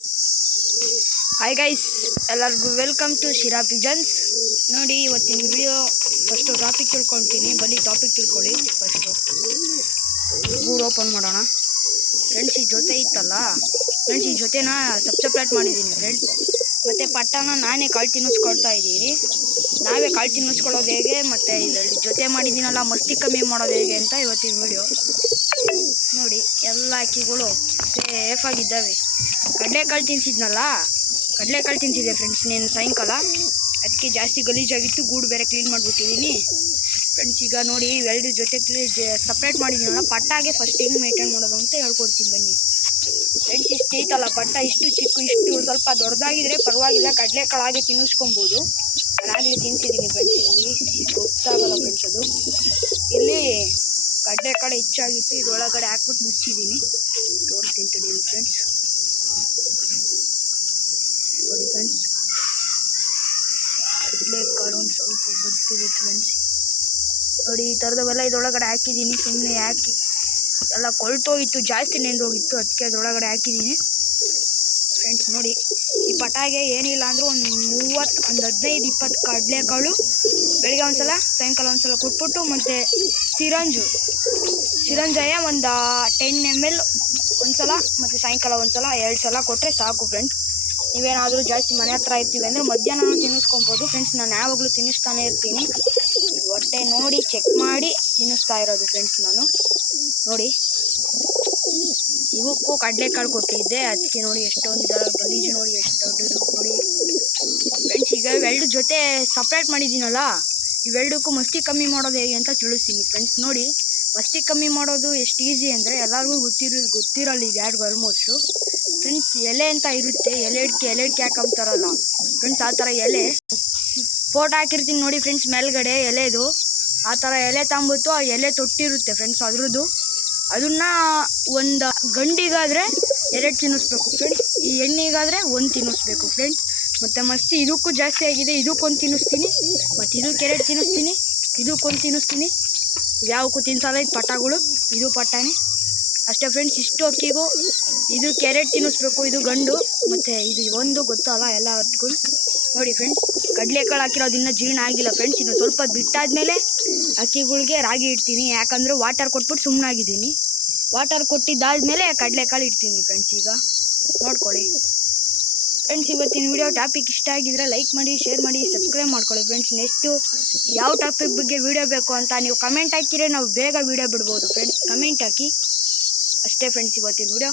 Hi guys, ಎಲ್ಲರಿಗೂ welcome to Sira pigeons. ನೋಡಿ, ಇವತ್ತಿನ ವಿಡಿಯೋ ಫಸ್ಟು ಟಾಪಿಕ್ ತಿಳ್ಕೊಳ್ತೀನಿ. ಬನ್ನಿ ಟಾಪಿಕ್ ತಿಳ್ಕೊಳ್ಳಿ. ಫಸ್ಟು ಗೂಡು ಓಪನ್ ಮಾಡೋಣ ಫ್ರೆಂಡ್ಸ್. ಈ ಜೊತೆ ಇತ್ತಲ್ಲ ಫ್ರೆಂಡ್ಸ್, ಈ ಜೊತೆನ ಸಪ್ರೇಟ್ ಮಾಡಿದ್ದೀನಿ ಫ್ರೆಂಡ್ಸ್. ಮತ್ತು ಪಟ್ಟನ ನಾನೇ ಕಾಳು ತಿನ್ನಿಸ್ಕೊಳ್ತಾ ಇದ್ದೀನಿ. ನಾವೇ ಕಾಳು ತಿನ್ನಿಸ್ಕೊಳ್ಳೋದು ಹೇಗೆ, ಮತ್ತು ಇದರಲ್ಲಿ ಜೊತೆ ಮಾಡಿದ್ದೀನಲ್ಲ ಮಸ್ತಿ ಕಮ್ಮಿ ಮಾಡೋದು ಹೇಗೆ ಅಂತ ಇವತ್ತಿನ ವಿಡಿಯೋ ನೋಡಿ. ಎಲ್ಲ ಅಕ್ಕಿಗಳು ಸೇಫಾಗಿದ್ದಾವೆ. ಕಡಲೆಕಾಳು ತಿನ್ನಿಸಿದ್ದೆ ಫ್ರೆಂಡ್ಸ್ నేను ಸಾಯಂಕಾಲ. ಅದಕ್ಕೆ ಜಾಸ್ತಿ ಗಲೀಜಾಗಿತ್ತು, ಗೂಡು ಬೇರೆ ಕ್ಲೀನ್ ಮಾಡಿಬಿಟ್ಟಿದ್ದೀನಿ ಫ್ರೆಂಡ್ಸ್. ಈಗ ನೋಡಿ, ಇವೆರಡು ಜೊತೆ ಸಪ್ರೇಟ್ ಮಾಡಿದ್ದೀನಲ್ಲ, ಪಟ್ಟಾಗೆ ಫಸ್ಟ್ ಹೆಂಗೆ ಮೇಂಟೈನ್ ಮಾಡೋದು ಅಂತ ಹೇಳ್ಕೊಡ್ತೀನಿ ಬನ್ನಿ ಫ್ರೆಂಡ್ಸ್. ಇಷ್ಟು ಐತಲ್ಲ ಪಟ್ಟ, ಇಷ್ಟು ಚಿಕ್ಕ, ಇಷ್ಟು ಸ್ವಲ್ಪ ದೊಡ್ಡದಾಗಿದ್ದರೆ ಪರವಾಗಿಲ್ಲ, ಕಡಲೆಕಾಳಾಗೆ ತಿನ್ನಿಸ್ಕೊಬೋದು. ನಾನಾಗಲಿ ತಿನ್ನಿಸಿದ್ದೀನಿ ಫ್ರೆಂಡ್ಸ್. ಇಲ್ಲಿ ಗೊತ್ತಾಗಲ್ಲ ಫ್ರೆಂಡ್ಸ್, ಅದು ಇಲ್ಲಿ ಕಡಲೆಕಾಳು ಹೆಚ್ಚಾಗಿತ್ತು, ಇದರೊಳಗಡೆ ಹಾಕ್ಬಿಟ್ಟು ಮುಚ್ಚಿದ್ದೀನಿ. ತೋರಿಸ್ತೀನಿ ತಡೀಲಿ ಫ್ರೆಂಡ್ಸ್. ನೋಡಿ ಫ್ರೆಂಡ್ಸ್, ಕಡಲೆಕಾಳು ಒಂದು ಸ್ವಲ್ಪ ಗೊತ್ತಿದೆ ಫ್ರೆಂಡ್ಸ್. ನೋಡಿ, ಈ ಥರದವೆಲ್ಲ ಇದರೊಳಗಡೆ ಹಾಕಿದ್ದೀನಿ. ಸುಮ್ಮನೆ ಹಾಕಿ ಎಲ್ಲ ಕೊಳ್ತೋಗಿತ್ತು, ಜಾಸ್ತಿ ನೆಂದೋಗಿತ್ತು, ಅದಕ್ಕೆ ಅದರೊಳಗಡೆ ಹಾಕಿದ್ದೀನಿ ಫ್ರೆಂಡ್ಸ್. ನೋಡಿ, ಈ ಪಟಾಗೆ ಏನಿಲ್ಲ ಅಂದರೂ ಒಂದು 15-20 ಕಡಲೆಕಾಳು ಬೆಳಗ್ಗೆ ಒಂದ್ಸಲ, ಸಾಯಂಕಾಲ ಒಂದ್ಸಲ ಕೊಟ್ಬಿಟ್ಟು, ಮತ್ತು ಸಿರಂಜಯ ಒಂದು 10 ml ಒಂದ್ಸಲ, ಮತ್ತು ಸಾಯಂಕಾಲ ಒಂದ್ಸಲ 2 ಸಲ ಕೊಟ್ಟರೆ ಸಾಕು ಫ್ರೆಂಡ್ಸ್. ನೀವೇನಾದರೂ ಜಾಸ್ತಿ ಮನೆ ಹತ್ರ ಇರ್ತೀವಿ ಅಂದರೆ ಮಧ್ಯಾಹ್ನ ತಿನ್ನಿಸ್ಕೊಬೋದು ಫ್ರೆಂಡ್ಸ್. ನಾನು ಯಾವಾಗಲೂ ತಿನ್ನಿಸ್ತಾನೆ ಇರ್ತೀನಿ. ಹೊಟ್ಟೆ ನೋಡಿ ಚೆಕ್ ಮಾಡಿ ತಿನ್ನಿಸ್ತಾ ಇರೋದು ಫ್ರೆಂಡ್ಸ್ ನಾನು. ನೋಡಿ, ಇವಕ್ಕೂ ಕಡಲೆಕಾಳು ಕೊಟ್ಟಿದ್ದೆ, ಅದಕ್ಕೆ ನೋಡಿ ಎಷ್ಟೊಂದು ಗಲೀಜು, ನೋಡಿ ಎಷ್ಟು ದೊಡ್ಡದು ನೋಡಿ ಫ್ರೆಂಡ್ಸ್. ಈಗ ಇವೆರಡು ಜೊತೆ ಸಪ್ರೇಟ್ ಮಾಡಿದ್ದೀನಲ್ಲ, ಇವೆರಡಕ್ಕೂ ಮಸ್ತಿ ಕಮ್ಮಿ ಮಾಡೋದು ಹೇಗೆ ಅಂತ ತಿಳಿಸ್ತೀನಿ ಫ್ರೆಂಡ್ಸ್. ನೋಡಿ, ಮಸ್ತಿ ಕಮ್ಮಿ ಮಾಡೋದು ಎಷ್ಟು ಈಸಿ ಅಂದರೆ ಎಲ್ಲರಿಗೂ ಗೊತ್ತಿರಲ್ಲ ಈಗ ಯಾರಿಗೂ ಆಲ್ಮೋಸ್ಟು ಫ್ರೆಂಡ್ಸ್. ಎಲೆ ಅಂತ ಇರುತ್ತೆ, ಎಲೆ ಅಡಿಕೆ ಹಾಕೊಂತಾರಲ್ಲ ಫ್ರೆಂಡ್ಸ್, ಆ ಥರ ಎಲೆ ಫೋಟೋ ಹಾಕಿರ್ತೀನಿ ನೋಡಿ ಫ್ರೆಂಡ್ಸ್ ಮೇಲ್ಗಡೆ ಎಲೆದು. ಆ ಥರ ಎಲೆ ತಂಬಿಟ್ಟು ಆ ಎಲೆ ತೊಟ್ಟಿರುತ್ತೆ ಫ್ರೆಂಡ್ಸ್ ಅದ್ರದ್ದು. ಅದನ್ನು ಒಂದು ಗಂಡಿಗಾದರೆ 2 ತಿನ್ನಿಸ್ಬೇಕು ಫ್ರೆಂಡ್ಸ್, ಈ ಹೆಣ್ಣಿಗಾದರೆ 1 ತಿನ್ನಿಸ್ಬೇಕು ಫ್ರೆಂಡ್ಸ್. ಮತ್ತು ಮಸ್ತಿ ಇದಕ್ಕೂ ಜಾಸ್ತಿ ಆಗಿದೆ, ಇದಕ್ಕೊಂದು ತಿನ್ನಿಸ್ತೀನಿ, ಮತ್ತು ಇದಕ್ಕೆ 2 ತಿನ್ನಿಸ್ತೀನಿ, ಇದಕ್ಕೊಂದು ತಿನ್ನಿಸ್ತೀನಿ. ಯಾವಕ್ಕೂ ತಿನ್ಸಲ್ಲ ಇದು ಪಟಾಗಳು, ಇದು ಪಟಾನೆ ಅಷ್ಟೇ ಫ್ರೆಂಡ್ಸ್. ಇಷ್ಟು ಅಕ್ಕಿಗೂ ಇದಕ್ಕೆ 2 ತಿನ್ನಿಸ್ಬೇಕು, ಇದು ಗಂಡು, ಮತ್ತು ಇದು ಒಂದು ಗೊತ್ತಲ್ಲ ಎಲ್ಲ ಹೊತ್ಕೊಂಡು. ನೋಡಿ ಫ್ರೆಂಡ್ಸ್, ಕಡಲೆಕಾಳು ಹಾಕಿರೋದು ಇನ್ನೂ ಜೀರ್ಣ ಆಗಿಲ್ಲ ಫ್ರೆಂಡ್ಸ್. ಇನ್ನು ಸ್ವಲ್ಪ ಬಿಟ್ಟಾದಮೇಲೆ ಅಕ್ಕಿಗಳಿಗೆ ರಾಗಿ ಇಡ್ತೀನಿ, ಯಾಕಂದರೆ ವಾಟರ್ ಕೊಟ್ಬಿಟ್ಟು ಸುಮ್ಮನಾಗಿದ್ದೀನಿ. ವಾಟರ್ ಕೊಟ್ಟಿದ್ದಾದಮೇಲೆ ಕಡಲೆಕಾಳು ಇಡ್ತೀನಿ ಫ್ರೆಂಡ್ಸ್. ಈಗ ನೋಡ್ಕೊಳ್ಳಿ ಫ್ರೆಂಡ್ಸ್. ಇವತ್ತಿನ ವಿಡಿಯೋ ಟಾಪಿಕ್ ಇಷ್ಟ ಆಗಿದ್ರೆ ಲೈಕ್ ಮಾಡಿ, ಶೇರ್ ಮಾಡಿ, ಸಬ್ಸ್ಕ್ರೈಬ್ ಮಾಡ್ಕೊಳ್ಳಿ ಫ್ರೆಂಡ್ಸ್. ನೆಕ್ಸ್ಟು ಯಾವ ಟಾಪಿಕ್ ಬಗ್ಗೆ ವೀಡಿಯೋ ಬೇಕು ಅಂತ ನೀವು ಕಮೆಂಟ್ ಹಾಕಿದರೆ ನಾವು ಬೇಗ ವೀಡಿಯೋ ಬಿಡ್ಬೋದು ಫ್ರೆಂಡ್ಸ್. ಕಮೆಂಟ್ ಹಾಕಿ ಅಷ್ಟೇ ಫ್ರೆಂಡ್ಸ್ ಇವತ್ತಿನ ವಿಡಿಯೋ.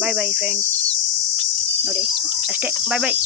ಬಾಯ್ ಬಾಯ್ ಫ್ರೆಂಡ್ಸ್. ನೋಡಿ ಅಷ್ಟೇ, ಬಾಯ್ ಬಾಯ್.